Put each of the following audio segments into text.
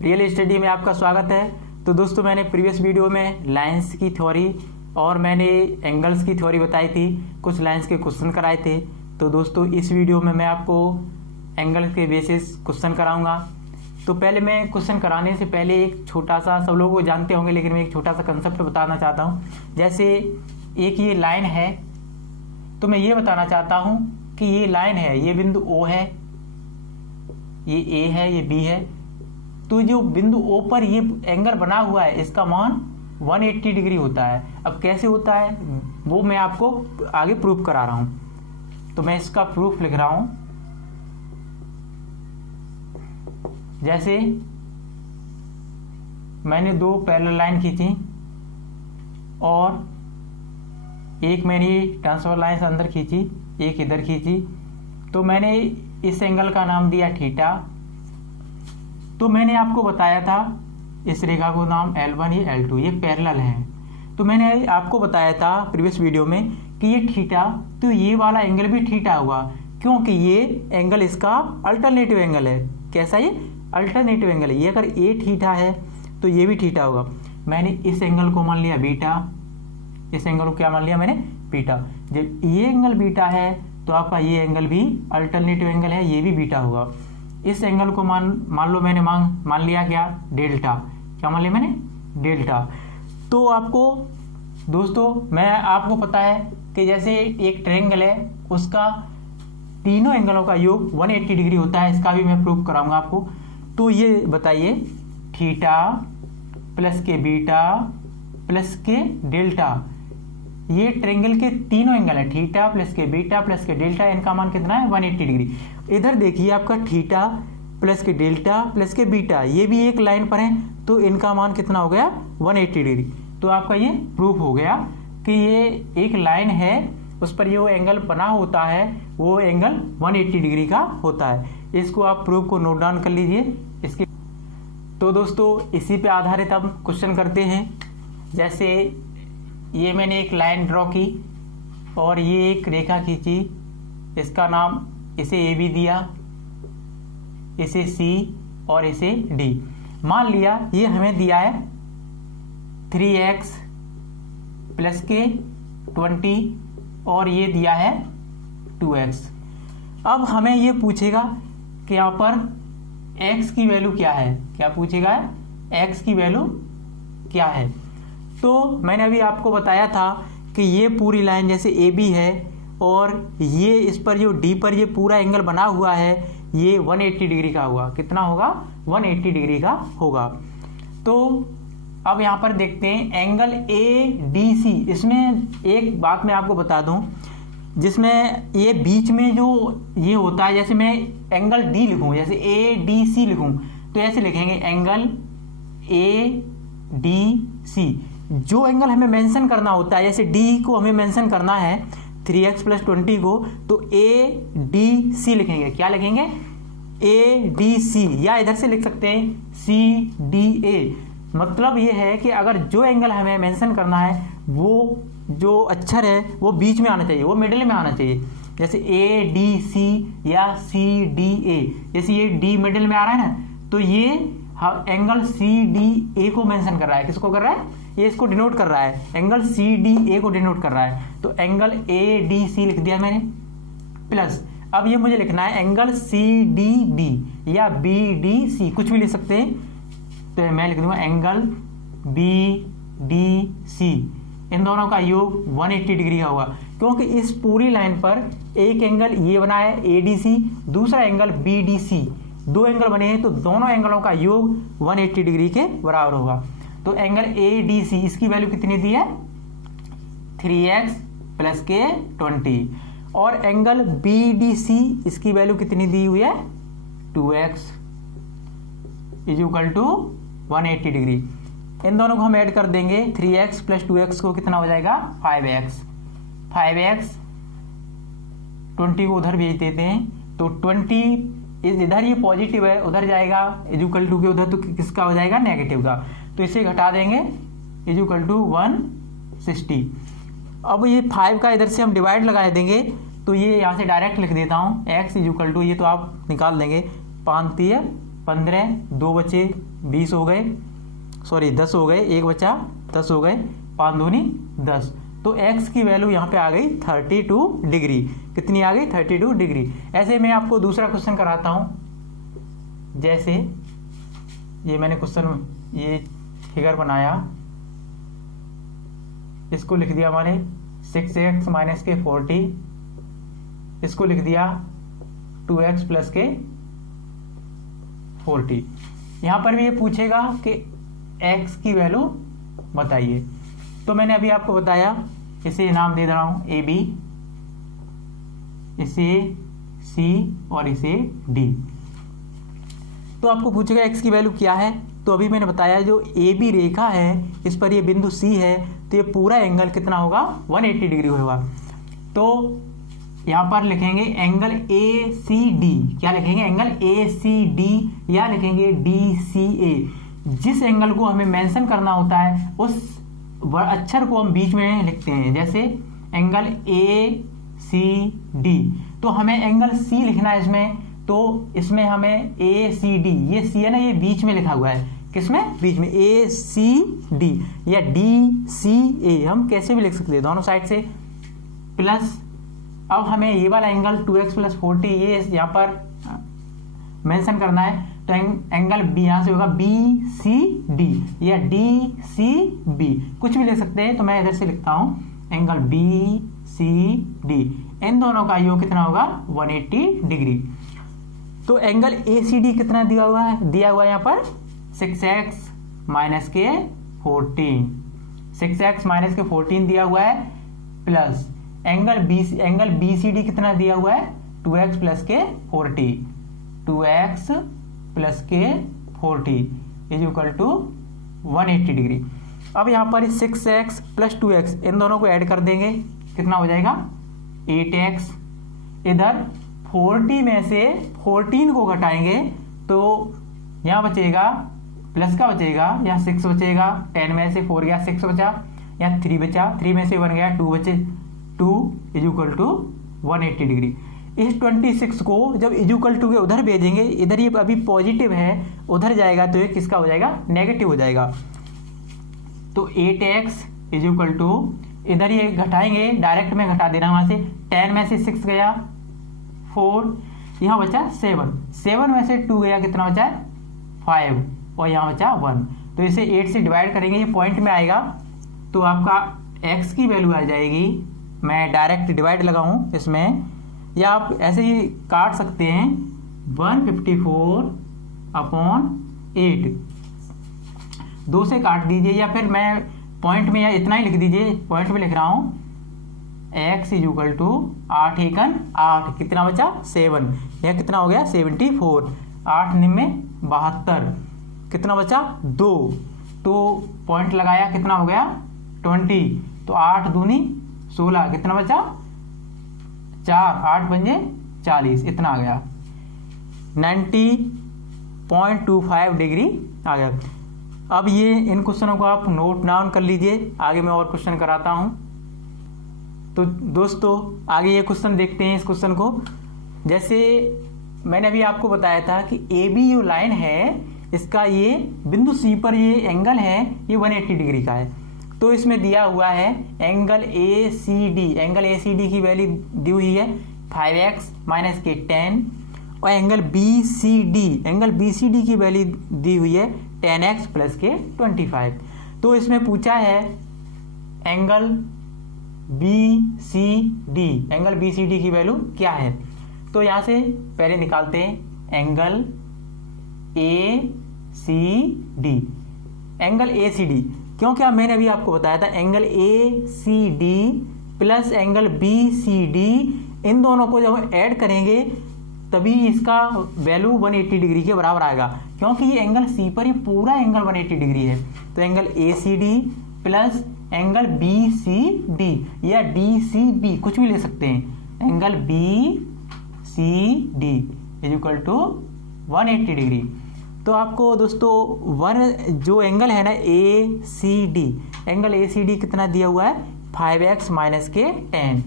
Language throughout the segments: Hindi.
रियल स्टडी में आपका स्वागत है। तो दोस्तों, मैंने प्रीवियस वीडियो में लाइंस की थ्योरी और मैंने एंगल्स की थ्योरी बताई थी, कुछ लाइंस के क्वेश्चन कराए थे। तो दोस्तों, इस वीडियो में मैं आपको एंगल के बेसिस क्वेश्चन कराऊंगा। तो पहले मैं क्वेश्चन कराने से पहले एक छोटा सा, सब लोग वो जानते होंगे लेकिन मैं एक छोटा सा कंसेप्ट बताना चाहता हूँ। जैसे एक ये लाइन है, तो मैं ये बताना चाहता हूँ कि ये लाइन है, ये बिंदु O है, ये A है, ये B है। तो जो बिंदु O पर ये एंगल बना हुआ है, इसका मान 180 डिग्री होता है। अब कैसे होता है वो मैं आपको आगे प्रूफ करा रहा हूं। तो मैं इसका प्रूफ लिख रहा हूं। जैसे मैंने दो पैरेलल लाइन खींची और एक मैंने ट्रांसफर लाइन अंदर खींची, एक इधर खींची। तो मैंने इस एंगल का नाम दिया थीटा। तो मैंने आपको बताया था इस रेखा को नाम L1, ये L2, ये पैरेलल है। तो मैंने आपको बताया था प्रीवियस वीडियो में कि ये थीटा, तो ये वाला एंगल भी थीटा होगा, क्योंकि ये एंगल इसका अल्टरनेटिव एंगल है। कैसा? ये अल्टरनेटिव एंगल है। ये अगर ए थीटा है तो ये भी थीटा होगा। मैंने इस एंगल को मान लिया बीटा, इस एंगल को क्या मान लिया मैंने? बीटा। जब ये एंगल बीटा है तो आपका ये एंगल भी अल्टरनेटिव एंगल है, ये भी बीटा होगा। इस एंगल को मान लो मैंने मान लिया क्या? डेल्टा। क्या मान लिया मैंने? डेल्टा। तो आपको दोस्तों, मैं आपको पता है कि जैसे एक ट्रायंगल है, उसका तीनों एंगलों का योग 180 डिग्री होता है। इसका भी मैं प्रूफ कराऊंगा आपको। तो ये बताइए, थीटा प्लस के बीटा प्लस के डेल्टा, ये ट्रायंगल के तीनों एंगल है। थीटा प्लस के बीटा प्लस के डेल्टा, इनका मान कितना है? 180 डिग्री। इधर देखिए, आपका थीटा प्लस के डेल्टा प्लस के बीटा, ये भी एक लाइन पर है, तो इनका मान कितना हो गया? 180 डिग्री। तो आपका ये प्रूफ हो गया कि ये एक लाइन है, उस पर जो एंगल बना होता है वो एंगल 180 डिग्री का होता है। इसको आप प्रूफ को नोट डाउन कर लीजिए इसके। तो दोस्तों, इसी पे आधारित हम क्वेश्चन करते हैं। जैसे ये मैंने एक लाइन ड्रॉ की और ये एक रेखा खींची, इसका नाम इसे ए बी दिया, इसे सी और इसे डी। मान लिया ये हमें दिया है 3x प्लस के 20 और ये दिया है 2x। अब हमें ये पूछेगा कि यहाँ पर x की वैल्यू क्या है। क्या पूछेगा? x की वैल्यू क्या है। तो मैंने अभी आपको बताया था कि ये पूरी लाइन जैसे ए बी है और ये इस पर जो डी पर ये पूरा एंगल बना हुआ है, ये 180 डिग्री का होगा। कितना होगा? 180 डिग्री का होगा। तो अब यहाँ पर देखते हैं एंगल ए डी सी। इसमें एक बात मैं आपको बता दूं, जिसमें ये बीच में जो ये होता है, जैसे मैं एंगल डी लिखूं, जैसे ए डी सी लिखूं, तो ऐसे लिखेंगे एंगल ए डी सी। जो एंगल हमें मेंशन करना होता है, जैसे डी को हमें मेंशन करना है 3x प्लस 20 को, तो ए डी सी लिखेंगे। क्या लिखेंगे? ए डी सी, या इधर से लिख सकते हैं सी डी ए। मतलब ये है कि अगर जो एंगल हमें मेंशन करना है, वो जो अक्षर है वो बीच में आना चाहिए, वो मिडिल में आना चाहिए। जैसे ए डी सी या सी डी ए, जैसे ये डी मिडिल में आ रहा है ना, तो ये एंगल सी डी ए को मेंशन कर रहा है। किसको कर रहा है? ये इसको डिनोट कर रहा है, एंगल सी डी ए को डिनोट कर रहा है। तो एंगल ए डी सी लिख दिया मैंने, प्लस अब ये मुझे लिखना है एंगल सी डी डी या बी डी सी, कुछ भी लिख सकते हैं। तो मैं लिख दूंगा एंगल बी डी सी। इन दोनों का योग 180 डिग्री का होगा, क्योंकि इस पूरी लाइन पर एक एंगल ये बना है ए डी सी, दूसरा एंगल बी डी सी, दो एंगल बने हैं, तो दोनों एंगलों का योग 180 डिग्री के बराबर होगा। तो एंगल ए डी सी, इसकी वैल्यू कितनी दी है? 3x प्लस के 20। और एंगल बी डी सी, इसकी वैल्यू कितनी दी हुई है? 2x is equal to 180 degree. इन दोनों को हम ऐड कर देंगे, 3x प्लस 2x को कितना हो जाएगा? 5x। 5x 20 को उधर भेज देते हैं, तो 20 इधर ये पॉजिटिव है, उधर जाएगा इज इक्वल टू के उधर, तो किसका हो जाएगा? नेगेटिव का। तो इसे घटा देंगे, इज इक्वल टू 160। अब ये 5 का इधर से हम डिवाइड लगा देंगे, तो ये यहाँ से डायरेक्ट लिख देता हूँ x इज इक्वल टू, ये तो आप निकाल देंगे, 5 3 15, 2 बचे 20 हो गए, सॉरी 10 हो गए, 1 बचा 10 हो गए, 5 दूनी 10। तो x की वैल्यू यहाँ पे आ गई 32 डिग्री। कितनी आ गई? 32 डिग्री। ऐसे मैं आपको दूसरा क्वेश्चन कराता हूँ। जैसे ये मैंने क्वेश्चन, ये फिगर बनाया, इसको लिख दिया मैंने 6x माइनस के 40, इसको लिख दिया 2x प्लस के 40। यहाँ पर भी ये पूछेगा कि x की वैल्यू बताइए। तो मैंने अभी आपको बताया, इसे नाम दे रहा हूँ AB, इसे C और इसे D। तो आपको पूछेगा x की वैल्यू क्या है। तो अभी मैंने बताया जो AB रेखा है, इस पर ये बिंदु C है, तो ये पूरा एंगल कितना होगा? 180 डिग्री होगा। तो यहाँ पर लिखेंगे एंगल ACD। क्या लिखेंगे? एंगल ACD, या लिखेंगे DCA। जिस एंगल को हमें मेंशन करना होता है उस अक्षर को हम बीच में लिखते हैं। जैसे एंगल ACD, तो हमें एंगल C लिखना है इसमें। तो इसमें हमें ACD, ये C है ना, ये बीच में लिखा हुआ है। किसमें? बीच में। ACD या DCA हम कैसे भी लिख सकते हैं, दोनों साइड से प्लस। अब हमें ये वाला एंगल 2x प्लस 40 ये यहाँ पर मेंशन करना है। तो एंगल B यहाँ से होगा BCD या DCB, कुछ भी लिख सकते हैं। तो मैं इधर से लिखता हूँ एंगल BCD, इन दोनों का योग कितना होगा? 180 डिग्री। तो एंगल ACD कितना दिया हुआ है? दिया हुआ है यहाँ पर 6x माइनस के 14, 6x माइनस के 14 दिया हुआ है, प्लस एंगल BCD कितना दिया हुआ है? 2x प्लस के 40, 2x प्लस के 40 इज इक्वल टू 180 डिग्री। अब यहाँ पर 6x प्लस 2x इन दोनों को ऐड कर देंगे, कितना हो जाएगा? 8x। इधर 40 में से 14 को घटाएंगे तो यहाँ बचेगा, प्लस का बचेगा, यहाँ 6 बचेगा, 10 में से 4 गया 6 बचा, यहाँ 3 बचा, 3 में से 1 गया 2 बचे, 2 इज इक्वल टू 180 डिग्री। इस 26 को जब इक्वल टू के उधर भेजेंगे, इधर ये अभी पॉजिटिव है, उधर जाएगा तो ये किसका हो जाएगा? नेगेटिव हो जाएगा। तो 8x इज इक्वल टू, इधर ये घटाएंगे, डायरेक्ट में घटा देना वहां से, 10 में से 6 गया 4, यहाँ बचा 7, 7 में से 2 गया, कितना बचा है? 5, और यहाँ बचा 1। तो इसे 8 से डिवाइड करेंगे, ये पॉइंट में आएगा, तो आपका x की वैल्यू आ जाएगी। मैं डायरेक्ट डिवाइड लगाऊं इसमें, या आप ऐसे ही काट सकते हैं, 154/8, 2 से काट दीजिए, या फिर मैं पॉइंट में या इतना ही लिख दीजिए, पॉइंट में लिख रहा हूं x इज इक्वल टू 8 एकन 8, कितना बचा? 7, यह कितना हो गया? 74, 8 निम्न 72, कितना बचा? 2, तो पॉइंट लगाया, कितना हो गया? 20, तो 8 दूनी 16, कितना बचा? 4, 8 पंजे 40, इतना आ गया, 90.25 डिग्री आ गया। अब ये इन क्वेश्चनों को आप नोट डाउन कर लीजिए, आगे मैं और क्वेश्चन कराता हूं। तो दोस्तों आगे ये क्वेश्चन देखते हैं। इस क्वेश्चन को, जैसे मैंने अभी आपको बताया था कि AB जो लाइन है, इसका ये बिंदु C पर ये एंगल है, ये 180 डिग्री का है। तो इसमें दिया हुआ है एंगल ACD, एंगल ACD की वैल्यू दी हुई है 5x माइनस के 10, और एंगल BCD की वैल्यू दी हुई है 10x प्लस के 25। तो इसमें पूछा है एंगल BCD की वैल्यू क्या है। तो यहाँ से पहले निकालते हैं एंगल ACD, एंगल ACD, क्योंकि मैंने अभी आपको बताया था angle ACD plus angle BCD, इन दोनों को जब ऐड करेंगे तभी इसका वैल्यू 180 डिग्री के बराबर आएगा, क्योंकि ये एंगल C पर ये पूरा एंगल 180 डिग्री है। तो angle ACD plus angle BCD या DCB, कुछ भी ले सकते हैं, angle BCD is equal to 180 degree. तो आपको दोस्तों जो एंगल है ना ACD, एंगल ACD कितना दिया हुआ है? 5x माइनस के 10,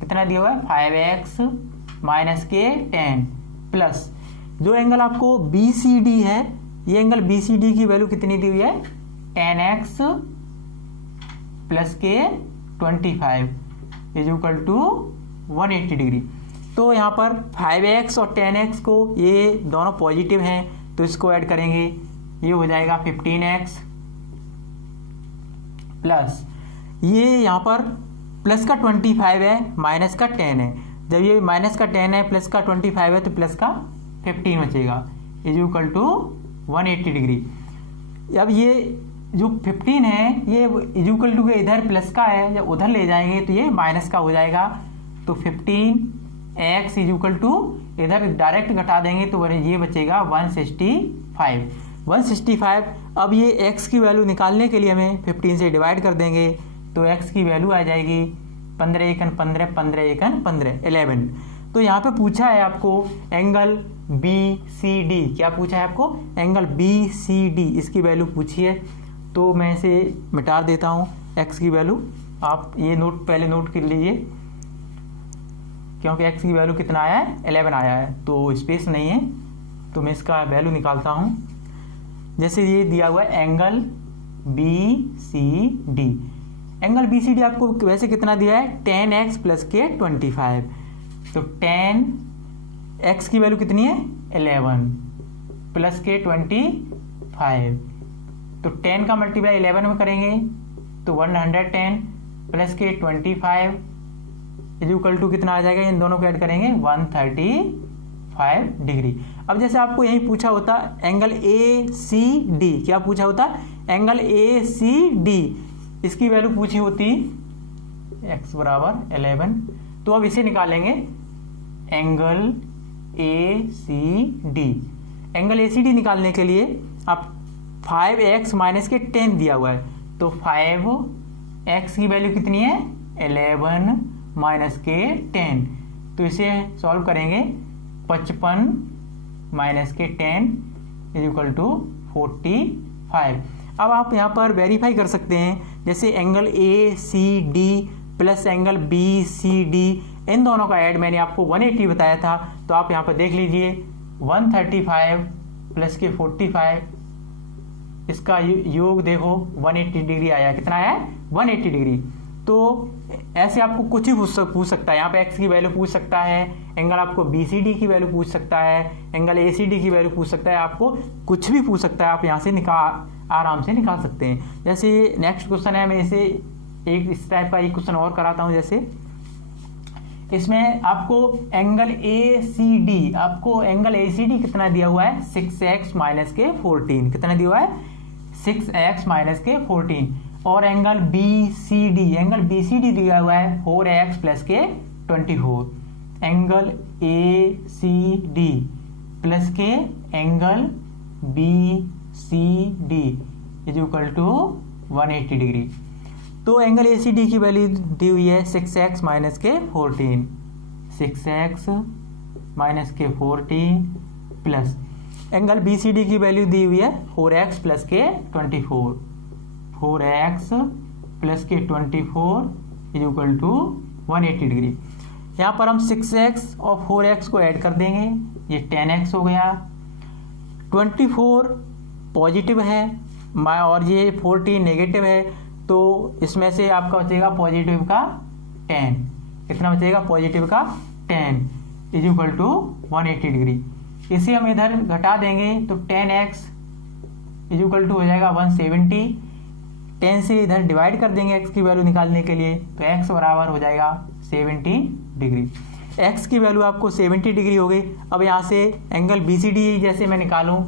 कितना दिया हुआ है? 5x माइनस के 10, प्लस जो एंगल आपको बी सी डी है, ये एंगल बी सी डी की वैल्यू कितनी दी हुई है, tan x प्लस के 25 इज इक्वल टू 180 डिग्री। तो यहाँ पर 5x और 10x को, ये दोनों पॉजिटिव हैं तो इसको ऐड करेंगे, ये हो जाएगा 15x प्लस ये यहाँ पर प्लस का 25 है, माइनस का 10 है। जब ये माइनस का 10 है, प्लस का 25 है, तो प्लस का 15 बचेगा इज इक्वल टू 180 डिग्री। अब ये जो 15 है ये इज इक्वल टू के इधर प्लस का है, जब उधर ले जाएंगे तो ये माइनस का हो जाएगा। तो 15x इज इक्वल टू इधर डायरेक्ट घटा देंगे तो ये बचेगा 165। अब ये x की वैल्यू निकालने के लिए हमें 15 से डिवाइड कर देंगे तो x की वैल्यू आ जाएगी 15 एकन 15, 15 एकन 15, 11। तो यहाँ पे पूछा है आपको एंगल बी सी डी, क्या पूछा है आपको, एंगल बी सी डी, इसकी वैल्यू पूछी है। तो मैं इसे मिटा देता हूँ x की वैल्यू, आप ये नोट पहले नोट कर लीजिए, क्योंकि x की वैल्यू कितना आया है, 11 आया है, तो स्पेस नहीं है, तो मैं इसका वैल्यू निकालता हूँ। जैसे ये दिया हुआ है angle B C D, angle B C D आपको वैसे कितना दिया है, tan x प्लस के 25। तो tan x की वैल्यू कितनी है, 11 प्लस के 25। तो 10 का मल्टीप्लाई 11 में करेंगे तो 110 प्लस के 25 इज इक्वल टू कितना आ जाएगा, इन दोनों को ऐड करेंगे 135 डिग्री। अब जैसे आपको यही पूछा होता एंगल ए सी डी, क्या पूछा होता, एंगल ए सी डी, इसकी वैल्यू पूछी होती x बराबर 11। तो अब इसे निकालेंगे angle A C D. Angle A C D निकालने के लिए आप 5x माइनस के 10 दिया हुआ है, तो 5x की वैल्यू कितनी है, 11 माइनस के 10, तो इसे सॉल्व करेंगे 55 माइनस के 10 इज इक्वल टू 45। अब आप यहाँ पर वेरीफाई कर सकते हैं, जैसे angle A C D plus angle B C D, इन दोनों का ऐड मैंने आपको 180 बताया था, तो आप यहाँ पर देख लीजिए 135 प्लस के 45, इसका योग देखो 180 डिग्री आया, कितना आया है, 180 डिग्री। तो ऐसे आपको कुछ ही पूछ सकता है, यहाँ पे x की वैल्यू पूछ सकता है, एंगल आपको बी सी डी की वैल्यू पूछ सकता है, एंगल ए सी डी की वैल्यू पूछ सकता है, आपको कुछ भी पूछ सकता है, आप यहाँ से आराम से निकाल सकते हैं। जैसे नेक्स्ट क्वेश्चन है, मैं इसे एक इस टाइप का एक क्वेश्चन और कराता हूँ। जैसे इसमें आपको एंगल ए सी डी, आपको एंगल ए सी डी कितना दिया हुआ है, 6x माइनस के 14, कितना दिया हुआ है, 6x माइनस के 14। और angle B C D, angle B C D दिया हुआ है 4x प्लस के 24। Angle A C D plus के angle B C D is equal to 180 degree. तो एंगल ए सी डी की वैल्यू दी हुई है 6x माइनस के 14, 6x माइनस के 14 plus angle B C D की वैल्यू दी हुई है 4x प्लस के 24, 4x प्लस के 24 इज इक्वल टू 180 डिग्री। यहाँ पर हम 6x और 4x को ऐड कर देंगे, ये 10x हो गया, 24 पॉजिटिव है और ये 14 नेगेटिव है, तो इसमें से आपका बचेगा पॉजिटिव का 10, कितना बचेगा, पॉजिटिव का 10 इज इक्वल टू 180 डिग्री। इसे हम इधर घटा देंगे तो 10x इज इक्वल टू हो जाएगा 170, 10 से इधर डिवाइड कर देंगे x की वैल्यू निकालने के लिए, तो x बराबर हो जाएगा 70 डिग्री। x की वैल्यू आपको 70 डिग्री हो गई। अब यहाँ से एंगल बी सी डी जैसे मैं निकालूं,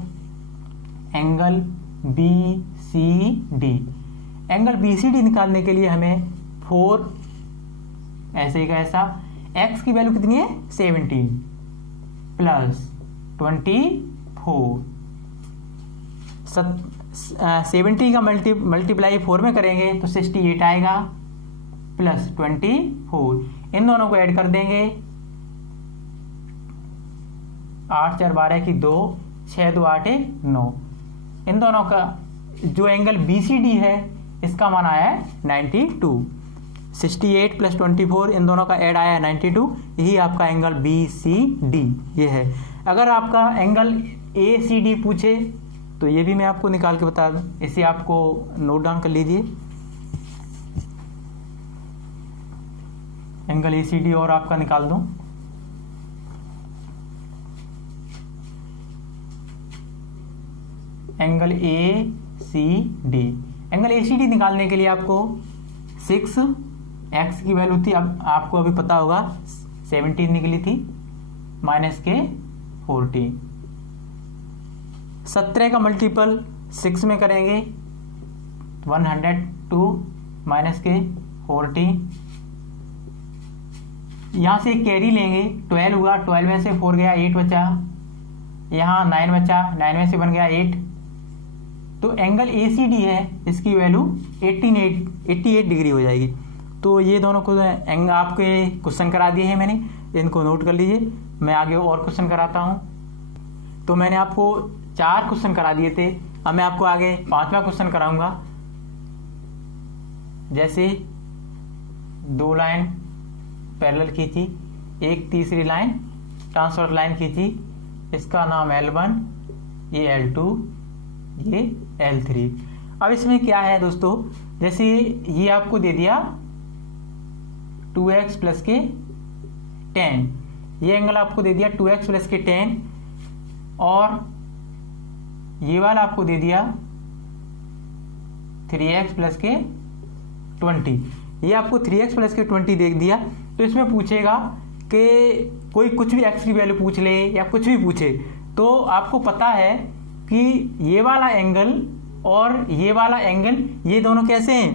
angle B C D, angle B C D निकालने के लिए हमें 4 ऐसे ही का ऐसा, x की वैल्यू कितनी है 17 प्लस 24, 70 का मल्टीप्लाई 4 में करेंगे तो 68 आएगा प्लस 24, इन दोनों को ऐड कर देंगे, 8 4 12 की 2, 6 2 8 1 9, इन दोनों का जो एंगल बी सी डी है इसका मान आया है 92, 68 प्लस 24 इन दोनों का ऐड आया है 92, यही आपका एंगल बी सी डी ये है। अगर आपका एंगल ACD पूछे तो ये भी मैं आपको निकाल के बता दूं, इसे आपको नोट डाउन कर लीजिए। एंगल ACD और आपका निकाल दूं, एंगल ACD। एंगल ACD निकालने के लिए आपको 6x की वैल्यू थी, अब आपको अभी पता होगा 17 निकली थी, माइनस के 40। 17 का मल्टीपल 6 में करेंगे 102 माइनस के 40। यहाँ से कैरी लेंगे, 12 हुआ, 12 में से 4 गया, 8 बचा, यहाँ 9 बचा, 9 में से बन गया 8। तो एंगल ACD है, इसकी वैल्यू 88 डिग्री हो जाएगी। तो ये दोनों को आपके क्वेश्चन करा दिए हैं मैंने, इनको नोट कर लीजिए। मैं आगे और क्वेश्चन कराता हूँ। तो मैंने आपको 4 क्वेश्चन करा दिए थे, अब मैं आपको आगे 5वां क्वेश्चन कराऊंगा। जैसे 2 लाइन पैरेलल खींची, एक तीसरी लाइन ट्रांसवर्स लाइन खींची, इसका नाम L1, ये L2, ये L3। अब इसमें क्या है दोस्तों, जैसे ये आपको दे दिया 2x प्लस के 10, ये एंगल आपको दे दिया 2x प्लस के 10, और ये वाला आपको दे दिया 3x प्लस के 20। ये आपको 3x प्लस के 20 दे दिया। तो इसमें पूछेगा कि कोई कुछ भी x की वैल्यू पूछ ले या कुछ भी पूछे, तो आपको पता है कि ये वाला एंगल और ये वाला एंगल, ये दोनों कैसे हैं,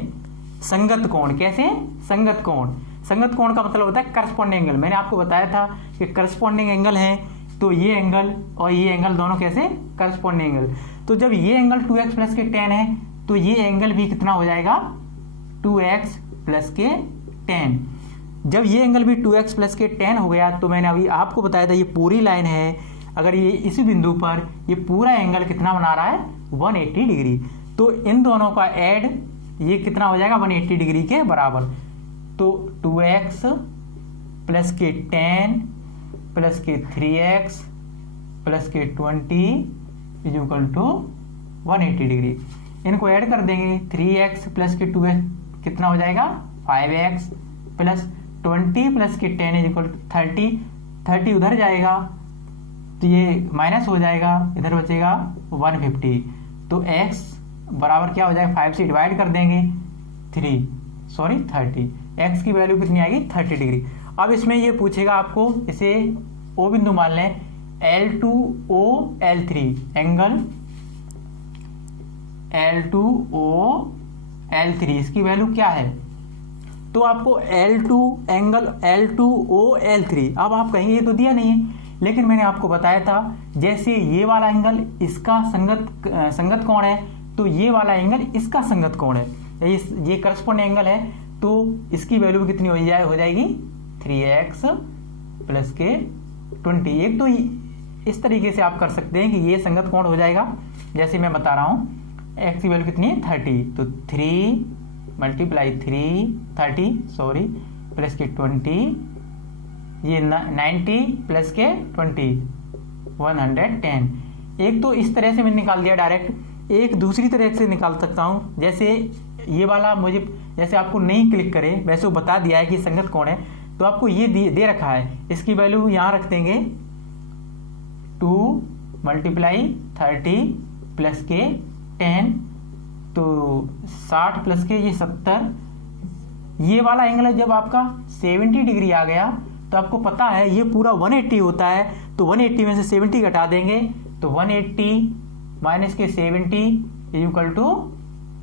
संगत कोण। कैसे हैं, संगत कोण। संगत कोण का मतलब होता है करस्पॉन्डिंग एंगल। मैंने आपको बताया था कि करस्पॉन्डिंग एंगल है, तो ये एंगल और ये एंगल दोनों कैसे, करस्पॉन्डिंग एंगल। तो जब ये एंगल 2x प्लस के 10 है, तो ये एंगल भी कितना हो जाएगा, 2x प्लस के 10। जब ये एंगल भी 2x प्लस के 10 हो गया, तो मैंने अभी आपको बताया था ये पूरी लाइन है, अगर ये इसी बिंदु पर ये पूरा एंगल कितना बना रहा है, 180 डिग्री। तो इन दोनों का ऐड ये कितना हो जाएगा, 180 डिग्री के बराबर। तो 2x प्लस के 10 प्लस के 3x प्लस के 20 इज इक्वल टू 180 डिग्री। इनको ऐड कर देंगे, 3x प्लस के 2x कितना हो जाएगा, 5x प्लस 20 प्लस के 10 इज इक्वल टू 30 उधर जाएगा तो ये माइनस हो जाएगा, इधर बचेगा 150। तो x बराबर क्या हो जाएगा, 5 से डिवाइड कर देंगे 30, x की वैल्यू कितनी आएगी, 30 डिग्री। अब इसमें ये पूछेगा आपको, इसे O बिंदु मान लें, L2O L3 angle L2O L3, इसकी वैल्यू क्या है। तो आपको L2 एंगल L2O L3, अब आप कहेंगे ये तो दिया नहीं है, लेकिन मैंने आपको बताया था जैसे ये वाला एंगल इसका संगत कोण है, तो ये वाला एंगल इसका संगत कोण है, ये करस्पॉन्डिंग एंगल है। तो इसकी वैल्यू कितनी हो जाएगी, 3x प्लस के 20। एक तो इस तरीके से आप कर सकते हैं कि ये संगत कोण हो जाएगा, जैसे मैं बता रहा हूँ, x की वैल्यू कितनी है, 30, तो 3 मल्टीप्लाई 30 प्लस के 20, ये 90 प्लस के 20 110। एक तो इस तरह से मैंने निकाल दिया डायरेक्ट, एक दूसरी तरह से निकाल सकता हूँ। जैसे ये वाला मुझे जैसे आपको नहीं क्लिक करे, वैसे वो बता दिया है कि संगत कोण है, तो आपको ये दे रखा है, इसकी वैल्यू यहाँ रख देंगे 2 मल्टीप्लाई 30 प्लस के 10, तो 60 प्लस के ये 70। ये वाला एंगल है जब आपका 70 डिग्री आ गया, तो आपको पता है ये पूरा 180 होता है, तो 180 में से 70 घटा देंगे, तो 180 माइनस के 70 इज इक्वल टू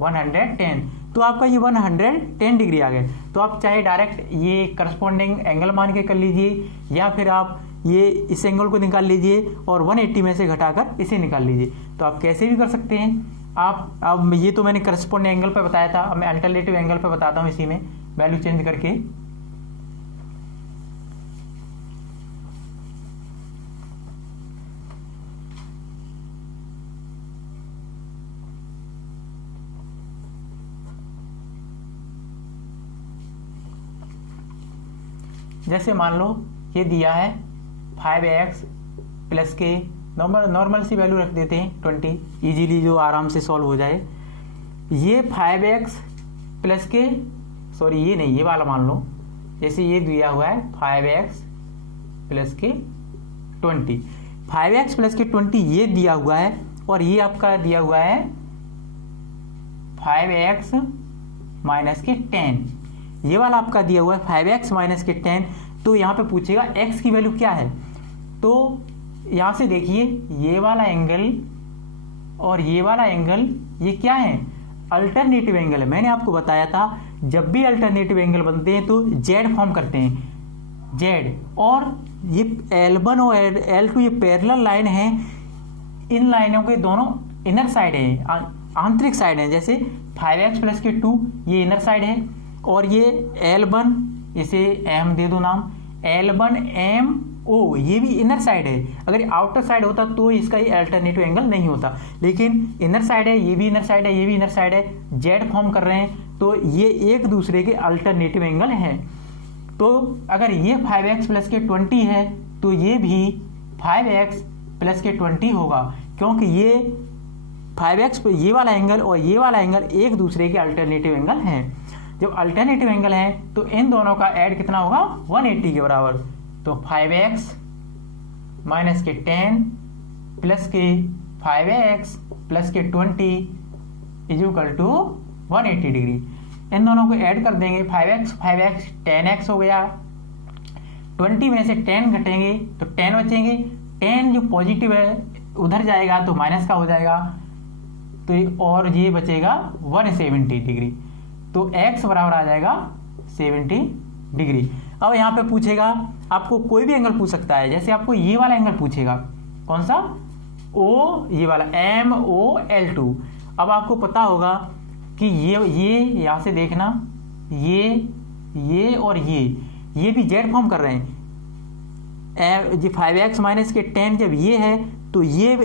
110। तो आपका ये 110 डिग्री आ गया। तो आप चाहे डायरेक्ट ये करस्पॉन्डिंग एंगल मान के कर लीजिए, या फिर आप ये इस एंगल को निकाल लीजिए और 180 में से घटाकर इसे निकाल लीजिए। तो आप कैसे भी कर सकते हैं। आप अब ये तो मैंने करस्पॉन्डिंग एंगल पे बताया था, अब मैं अल्टरनेटिव एंगल पे बताता हूँ, इसी में वैल्यू चेंज करके। जैसे मान लो ये दिया है 5x प्लस के नॉर्मल सी वैल्यू रख देते हैं 20, इजीली जो आराम से सॉल्व हो जाए। ये 5x प्लस के, सॉरी ये नहीं, ये वाला मान लो, जैसे ये दिया हुआ है 5x प्लस के 20, 5x प्लस के 20 ये दिया हुआ है, और ये आपका दिया हुआ है 5x माइनस के 10, ये वाला आपका दिया हुआ है 5x माइनस के 10। तो यहाँ पे पूछेगा x की वैल्यू क्या है, तो यहाँ से देखिए ये वाला एंगल और ये वाला एंगल ये क्या है, अल्टरनेटिव एंगल है। मैंने आपको बताया था जब भी अल्टरनेटिव एंगल बनते हैं तो जेड फॉर्म करते हैं, जेड, और ये L1 और L2 ये पैरेलल लाइन है, इन लाइनों के दोनों इनर साइड है, आंतरिक साइड है। जैसे 5x प्लस के 2 ये इनर साइड है, और ये L1 इसे M दे दो नाम, L1MO ये भी इनर साइड है। अगर आउटर साइड होता तो इसका ये अल्टरनेटिव एंगल नहीं होता, लेकिन इनर साइड है, ये भी इनर साइड है, ये भी इनर साइड है, जेड फॉर्म कर रहे हैं, तो ये एक दूसरे के अल्टरनेटिव एंगल है। तो अगर ये 5x प्लस के 20 है तो ये भी 5x प्लस के 20 होगा, क्योंकि ये 5x ये वाला एंगल और ये वाला एंगल एक दूसरे के अल्टरनेटिव एंगल हैं। जब अल्टरनेटिव एंगल है तो इन दोनों का ऐड कितना होगा, 180 के बराबर। तो 5x माइनस के 10 प्लस के 5x प्लस के 20 इज इक्वल टू 180 डिग्री। इन दोनों को ऐड कर देंगे, 5x 10x हो गया, 20 में से 10 घटेंगे तो 10 बचेंगे, 10 जो पॉजिटिव है उधर जाएगा तो माइनस का हो जाएगा, तो और ये बचेगा 170 डिग्री, तो x बराबर आ जाएगा 70 डिग्री। अब यहाँ पे पूछेगा, आपको कोई भी एंगल पूछ सकता है, जैसे आपको ये वाला एंगल पूछेगा, कौन सा, O, ये वाला MOL2। अब आपको पता होगा कि ये यहाँ से देखना, ये और ये भी जेड फॉर्म कर रहे हैं। ये 5x माइनस के 10 जब ये है तो ये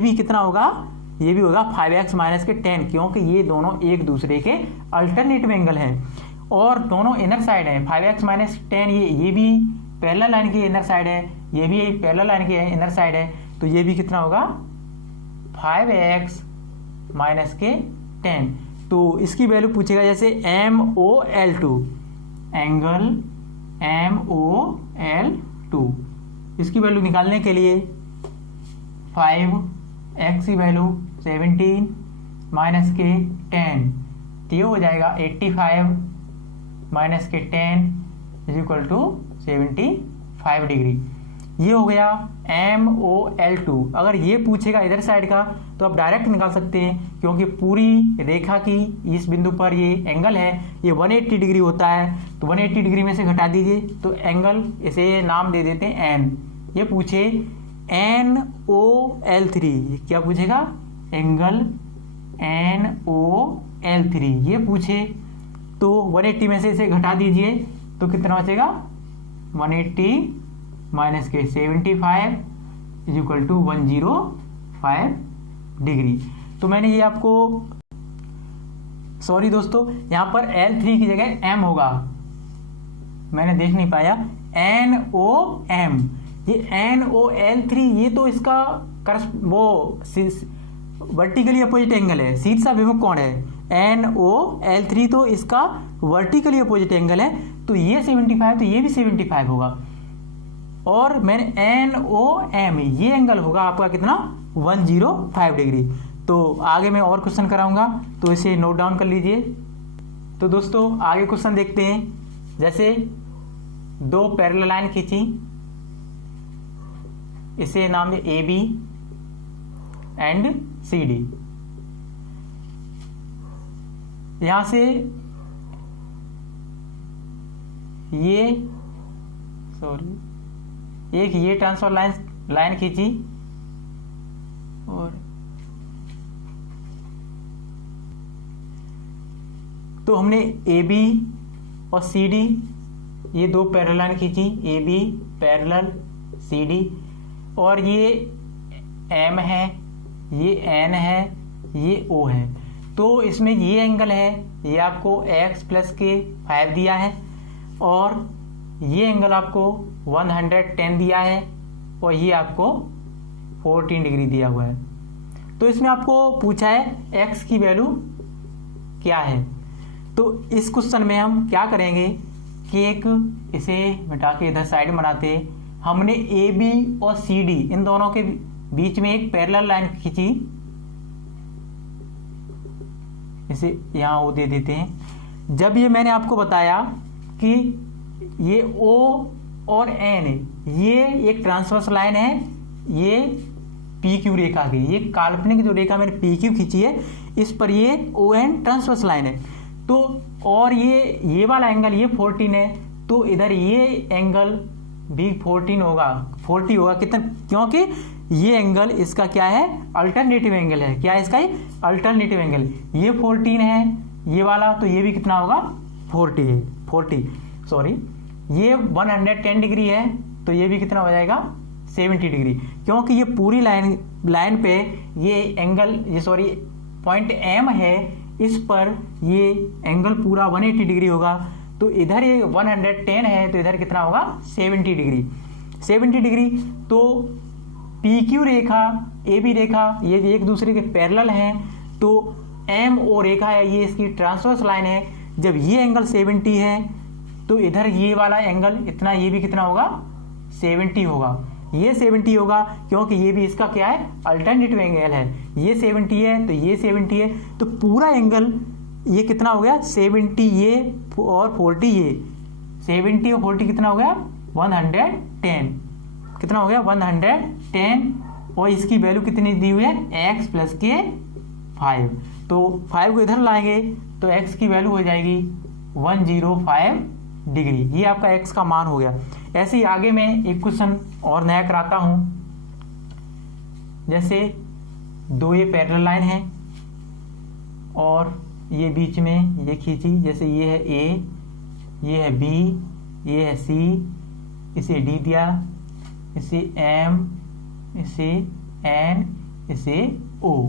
भी कितना होगा, ये भी होगा 5x माइनस के 10, क्योंकि ये दोनों एक दूसरे के अल्टरनेटिव एंगल हैं और दोनों इनर साइड है। 5x माइनस 10 ये भी पैरेलल लाइन की इनर साइड है, ये भी पैरेलल लाइन की इनर साइड है, तो ये भी कितना होगा 5x माइनस के 10। तो इसकी वैल्यू पूछेगा, जैसे MOL2, एंगल MOL2, इसकी वैल्यू निकालने के लिए 5x की वैल्यू 17 माइनस के 10, तो ये हो जाएगा 85 माइनस के 10 इज इक्वल टू 75 डिग्री। ये हो गया MOL2। अगर ये पूछेगा इधर साइड का तो आप डायरेक्ट निकाल सकते हैं, क्योंकि पूरी रेखा की इस बिंदु पर ये एंगल है, ये 180 डिग्री होता है, तो 180 डिग्री में से घटा दीजिए तो एंगल, इसे नाम दे देते हैं n। ये पूछे NOL3, ये क्या पूछेगा, एंगल NOL3 ये पूछे, तो 180 में से इसे घटा दीजिए तो कितना बचेगा, 180 माइनस के 75 इज इक्वल टू 105 डिग्री। तो मैंने ये आपको, सॉरी दोस्तों, यहाँ पर L3 की जगह M होगा, मैंने देख नहीं पाया, NOM, ये NOL3 ये तो इसका वो वर्टिकली अपोजिट एंगल है, सीधा सा विमुख कोण है। NOL3 तो इसका वर्टिकली अपोजिट एंगल है, तो ये 75 तो ये भी 75 होगा, और मैंने NOM ये एंगल होगा आपका कितना, 105 डिग्री। तो आगे मैं और क्वेश्चन कराऊंगा, तो इसे नोट डाउन कर लीजिए। तो दोस्तों आगे क्वेश्चन देखते हैं। जैसे दो पैरेलल लाइन खींची, इसे नाम दे AB एंड CD। यहां से ये, सॉरी, एक ये ट्रांसफर लाइन खींची और तो हमने AB और CD ये दो पैरेलल लाइन खींची, AB पैरेलल CD, और ये M है, ये N है, ये O है। तो इसमें ये एंगल है, ये आपको x प्लस के 5 दिया है, और ये एंगल आपको 110 दिया है, और ये आपको 14 डिग्री दिया हुआ है। तो इसमें आपको पूछा है x की वैल्यू क्या है। तो इस क्वेश्चन में हम क्या करेंगे कि एक इसे मिटा के इधर साइड बनाते, हमने ए बी और सी डी इन दोनों के बीच में एक पैरेलल लाइन खींची, इसे यहाँ ओ दे देते हैं। जब ये मैंने आपको बताया कि ये ओ और एन ये एक ट्रांसवर्स लाइन है, ये पी क्यू रेखा की, ये काल्पनिक जो रेखा मैंने पी क्यू खींची है इस पर ये ओ एन ट्रांसवर्स लाइन है। तो और ये वाला एंगल ये 14 है, तो इधर ये एंगल भी 14 होगा, 40 होगा। कितना? क्योंकि ये एंगल इसका क्या है? अल्टरनेटिव एंगल है। क्या है इसका? Alternative angle. ये 14 है ये वाला, तो ये भी कितना होगा? 40 सॉरी, ये 110 डिग्री है, तो ये भी कितना हो जाएगा? 70 डिग्री। क्योंकि ये पूरी लाइन पे ये एंगल, ये सॉरी पॉइंट एम है, इस पर ये एंगल पूरा 180 डिग्री होगा। तो इधर ये 110 है, तो इधर कितना होगा? 70 डिग्री। 70 डिग्री। तो पी क्यू रेखा, ए बी रेखा ये एक दूसरे के पैरेलल हैं, तो एम ओ रेखा है, ये इसकी ट्रांसवर्स लाइन है। जब ये एंगल 70 है तो इधर ये वाला एंगल इतना, ये भी कितना होगा? 70 होगा। ये 70 होगा क्योंकि ये भी इसका क्या है? अल्टरनेटिव एंगल है। ये 70 है तो ये 70 है, तो पूरा एंगल ये कितना हो गया? 70 ये और 40 ये, 70 और 40 कितना हो गया? 110। कितना हो गया? 110। और इसकी वैल्यू कितनी दी हुई है? x प्लस के 5। तो 5 को इधर लाएंगे तो x की वैल्यू हो जाएगी 105 डिग्री। ये आपका x का मान हो गया। ऐसे ही आगे मैं एक क्वेश्चन और नया कराता हूं। जैसे दो ये पैरेलल लाइन है और ये बीच में ये खींची, जैसे ये है A, ये है B, ये है C, इसे D दिया, इसे M, इसे N, इसे O।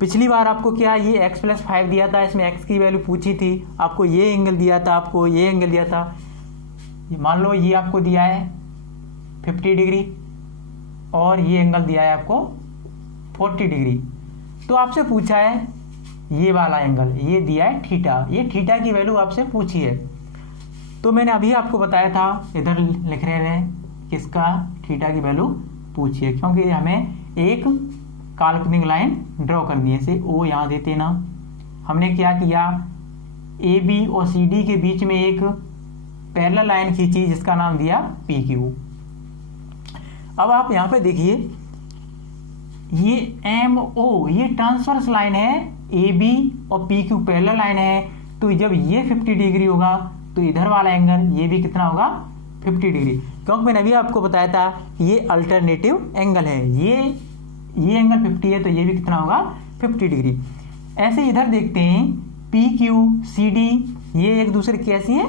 पिछली बार आपको क्या ये x प्लस 5 दिया था, इसमें x की वैल्यू पूछी थी, आपको ये एंगल दिया था, आपको ये एंगल दिया था। मान लो ये आपको दिया है 50 डिग्री और ये एंगल दिया है आपको 40 डिग्री। तो आपसे पूछा है ये वाला एंगल, ये दिया है थीटा, ये थीटा की वैल्यू आपसे पूछी है। तो मैंने अभी आपको बताया था, इधर लिख रहे हैं किसका? थीटा की वैल्यू पूछी है, क्योंकि हमें एक काल्पनिक लाइन ड्रॉ करनी है। जैसे ओ यहाँ देते ना, हमने क्या किया? ए बी और सी डी के बीच में एक पैरेलल लाइन खींची जिसका नाम दिया पी क्यू। अब आप यहाँ पे देखिए, ये एम ओ ये ट्रांसवर्स लाइन है, ए बी और पी क्यू पैरेलल लाइन है। तो जब ये 50 डिग्री होगा तो इधर वाला एंगल ये भी कितना होगा? 50 डिग्री। क्योंकि मैंने अभी आपको बताया था ये अल्टरनेटिव एंगल है, ये एंगल 50 है तो ये भी कितना होगा? 50 डिग्री। ऐसे इधर देखते हैं पी क्यू सी डी ये एक दूसरे की कैसी है?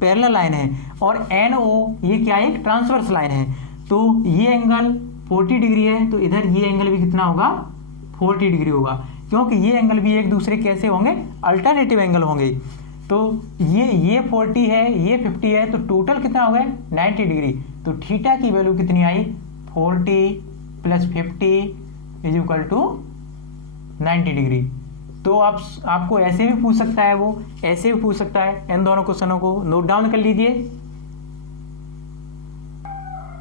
पैरेलल लाइन है। और एन ओ ये क्या है? एक ट्रांसवर्स लाइन है। तो ये एंगल 40 डिग्री है, तो इधर ये एंगल भी कितना होगा? 40 डिग्री होगा, क्योंकि ये एंगल भी एक दूसरे कैसे होंगे? अल्टरनेटिव एंगल होंगे। तो ये 40 है, ये 50 है, तो टोटल कितना हो गया? 90 डिग्री। तो थीटा की वैल्यू कितनी आई? 40 प्लस 50 इज इक्वल टू 90 डिग्री। तो आपको ऐसे भी पूछ सकता है, वो ऐसे भी पूछ सकता है। इन दोनों क्वेश्चनों को नोट डाउन कर लीजिए।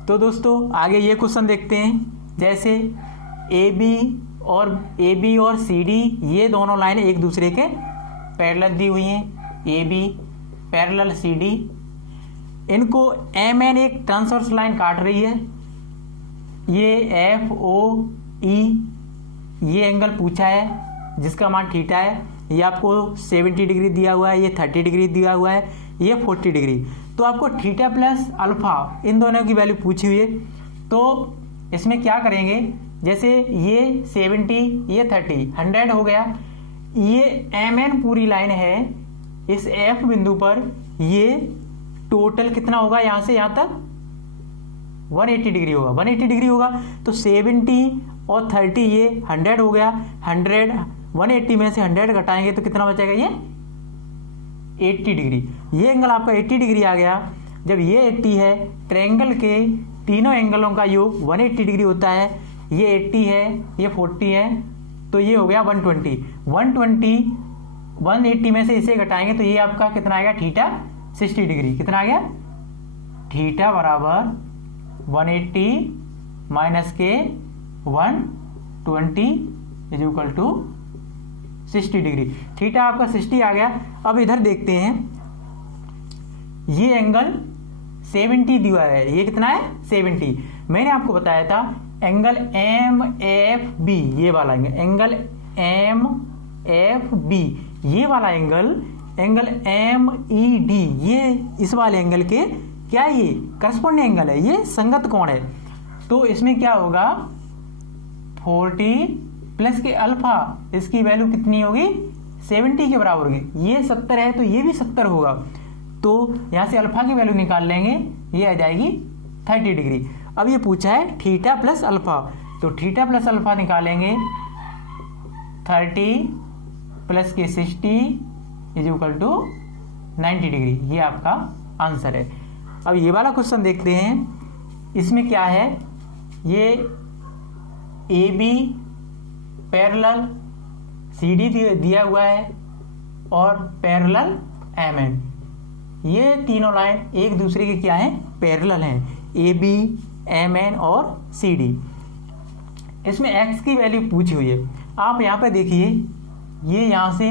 तो दोस्तों आगे ये क्वेश्चन देखते हैं। जैसे ए बी और सी डी ये दोनों लाइन एक दूसरे के पैरेलल दी हुई हैं, A B parallel C D. इनको एम एन एक ट्रांसवर्स लाइन काट रही है, ये एफ ओ ई ये एंगल पूछा है जिसका मान थीटा है। ये आपको 70 डिग्री दिया हुआ है, ये 30 डिग्री दिया हुआ है, ये 40 डिग्री। तो आपको थीटा प्लस अल्फा इन दोनों की वैल्यू पूछी हुई है। तो इसमें क्या करेंगे? जैसे ये 70 ये 30 100 हो गया। ये एम एन पूरी लाइन है, इस एफ बिंदु पर ये टोटल कितना होगा? यहां से यहां तक 180 डिग्री होगा। 180 डिग्री होगा तो 70 और 30 ये 100 हो गया। 180 में से 100 घटाएंगे तो कितना बचेगा? ये 80 डिग्री। ये एंगल आपका 80 डिग्री आ गया। जब ये 80 है, ट्रायंगल के तीनों एंगलों का योग 180 डिग्री होता है। ये 80 है, ये 40 है, तो ये हो गया 120। 180 में से इसे घटाएंगे तो ये आपका कितना आएगा, थीटा 60 डिग्री। कितना आ गया, थीटा बराबर 180 माइनस के 120 is equal to 60 degree. Theta आपका 60 आ गया। अब इधर देखते हैं, ये एंगल 70 दिया है, ये कितना है 70। मैंने आपको बताया था एंगल एम एफ बी, ये वाला एंगल एम एफ बी, ये वाला एंगल एम ई डी, ये इस वाले एंगल के क्या है, ये करस्पॉन्डिंग एंगल है, ये संगत कोण है। तो इसमें क्या होगा, 40 प्लस के अल्फा, इसकी वैल्यू कितनी होगी, 70 के बराबर होगी। ये 70 है तो ये भी 70 होगा, तो यहां से अल्फा की वैल्यू निकाल लेंगे, ये आ जाएगी 30 डिग्री। अब ये पूछा है थीटा प्लस अल्फा, तो थीटा प्लस अल्फा निकालेंगे, 30 प्लस के 60 इज इक्वल टू 90 डिग्री। ये आपका आंसर है। अब ये वाला क्वेश्चन देखते हैं, इसमें क्या है, ये A B parallel C D दिया हुआ है और पैरेलल एम एन, ये तीनों लाइन एक दूसरे के क्या हैं, पैरेलल हैं, ए बी एम एन और सी डी। इसमें एक्स की वैल्यू पूछी हुई है। आप यहाँ पे देखिए, ये यहाँ से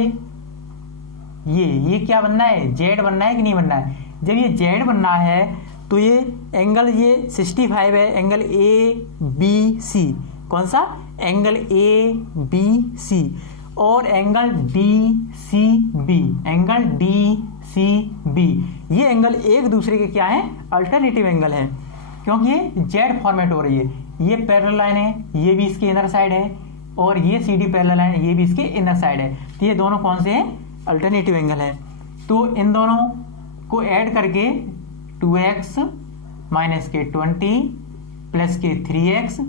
ये क्या बनना है, जेड बनना है कि नहीं बनना है। जब ये जेड बनना है तो ये एंगल ये 65 है, एंगल ए बी सी, कौन सा, एंगल ए बी सी, और angle D C B, angle D C B, ये एंगल एक दूसरे के क्या है, अल्टरनेटिव एंगल है, क्योंकि ये जेड फॉर्मेट हो रही है। ये पैरेलल लाइन है, ये भी इसकी इनर साइड है, और ये सी डी पैरेलल लाइन, ये भी इसकी इनर साइड है। तो ये दोनों कौन से हैं, अल्टरनेटिव एंगल है। तो इन दोनों को ऐड करके 2x माइनस के 20 प्लस के 3x,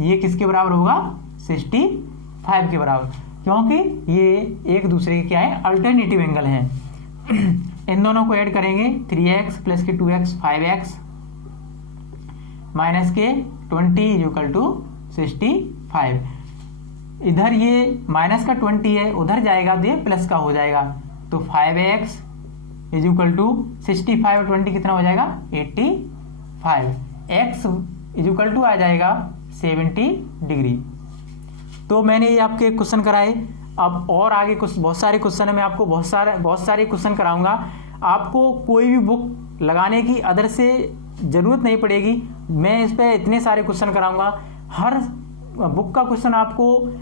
ये किसके बराबर होगा, 65 के बराबर, क्योंकि ये एक दूसरे के क्या है, अल्टरनेटिव एंगल हैं। इन दोनों को ऐड करेंगे, 3x प्लस के 2x 5x माइनस के 20 इक्वल टू 65। इधर ये माइनस का 20 है, उधर जाएगा तो ये प्लस का हो जाएगा, तो 5x इज इक्वल टू 65 और 20 कितना हो जाएगा, 85। x इज इक्वल टू आ जाएगा 70 डिग्री। तो मैंने ये आपके क्वेश्चन कराए। अब और आगे कुछ बहुत सारे क्वेश्चन है, मैं आपको बहुत सारे क्वेश्चन कराऊंगा। आपको कोई भी बुक लगाने की अदर से ज़रूरत नहीं पड़ेगी, मैं इस पर इतने सारे क्वेश्चन कराऊंगा। हर बुक का क्वेश्चन आपको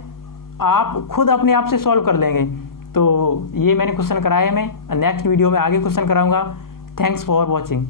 आप खुद अपने आप से सॉल्व कर लेंगे। तो ये मैंने क्वेश्चन कराए, मैं नेक्स्ट वीडियो में आगे क्वेश्चन कराऊंगा। Thanks for watching.